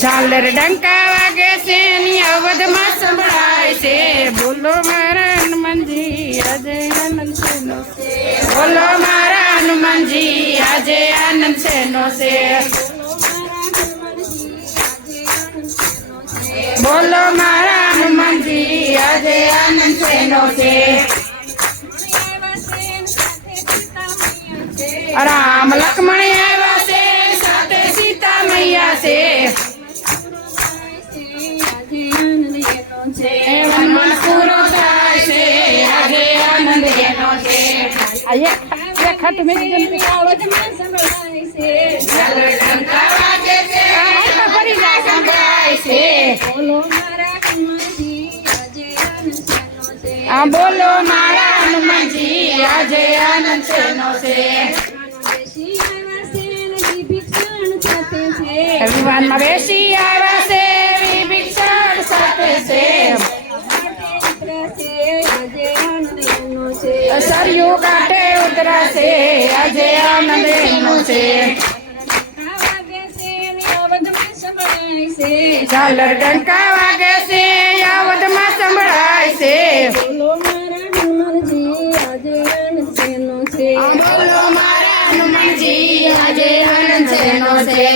ઝાલર ડંકા વાગે છે ની અવધમાં સંભળાય છે બોલો મારા હનુમાનજી આજે આનંદ શેનો બોલો મારા હનુમાનજી આજે આનંદ શેનો છે બોલો મારા હનુમાનજી આજે આનંદ શેનો છે રામ લક્ષ્મણ આવ્યા છે સાથે સીતા મૈયા છે વનમાં પૂરો થાય છે આજે આનંદ એનો છે એક ખટ મેરી જનતી આવજમાં સંભળાય છે ડંકા વાગે છે ફરી જા સંભળાય છે બોલો મારા હનુમાનજી આજે આનંદ શેનો છે આ બોલો મારા હનુમાનજી આજે આનંદ શેનો છે વિમાનમાં બેસી આવ્યા છે વિભીષણ સાથે છે સરયુ કાંઠે ઉતરાશે આજે આનંદ એનો છે ઝાલર ડંકા વાગે છે અવધમાં સંભળાય છે બોલો મારા હનુમાનજી આજે આનંદ શેનો છે બોલો મારા હનુમાનજી આજે આનંદ શેનો છે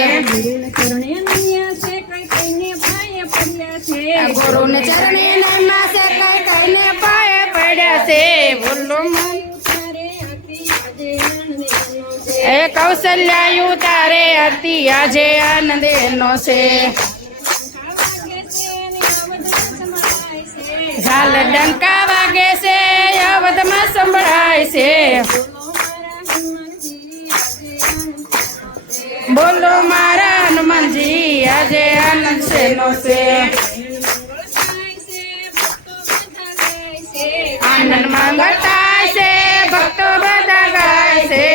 ગુરુને ચરણે નમા છે કઈ કઈને પાયે પડ્યા છે બોલો એ કૌશલ્યા તારે હતી આજે આનંદ એનો છે ઝાલ ડંકા વાગે છે અવધમાં સંભળાય છે બોલો મારા હનુમાનજી આજે આનંદ શેનો છે આનંદ મંગળતા છે ભક્તો બધા ગાય છે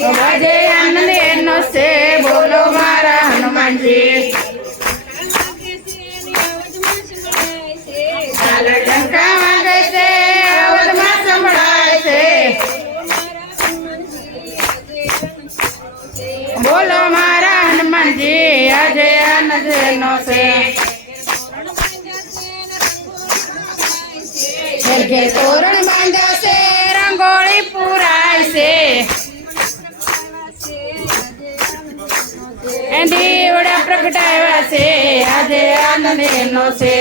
આજે આનંદ એનો છે બોલો મારા હનુમાનજી ડંકા વાગે છે અવધમાં સંભળાય છે બોલો મારા હનુમાનજી આજે આનંદ એનો છે ઘેર તોરણ બાંધ્યા છે રંગોળી પુરાય છે દીવડા પ્રગટાવ્યા છે આજે આનંદ એનો છે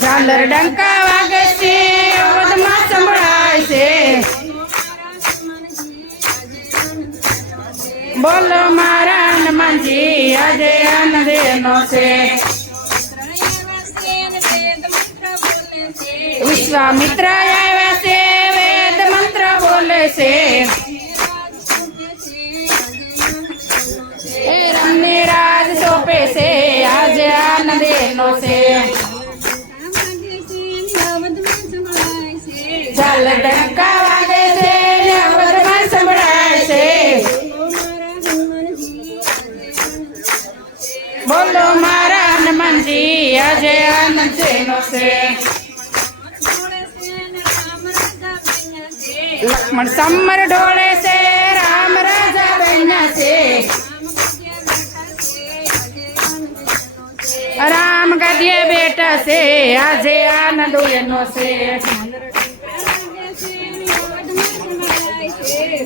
ઝાલર ડંકા વાગે છે અવધમાં સંભળાય છે બોલો મારા હનુમાનજી આજે આનંદ એનો છે વિશ્વામિત્ર આવ્યા છે વેદ મંત્ર બોલે છે રમને રાજ સોંપે છે આજે આનંદ એનો છે ઝાલ ડંકા વાગે છે અવધમાં સંભળાય છે બોલો મારા હનુમાનજી આજે આનંદ શેનો છે લક્ષ્મણ સમર ઢોળે છે રામ રાજા બન્યા છે રામ ગાદીએ બેઠા છે આજે આનંદ એનો છે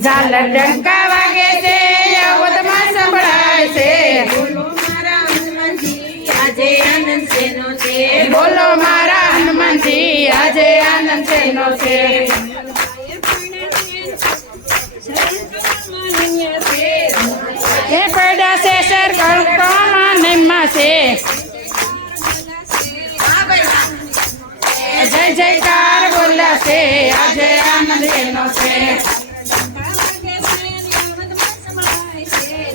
ઝાલર ડંકા વાગે છે અવધમાં સંભળાય છે આજે આનંદ શેનો છે બોલો મારા હનુમાનજી આજે આનંદ શેનો છે એ પડ્યા છે સરગણમાં નિમ્મા છે જય જયકાર બોલ્યા છે આજે આનંદ એનો છે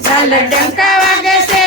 ઝાલર ડંકા વાગે છે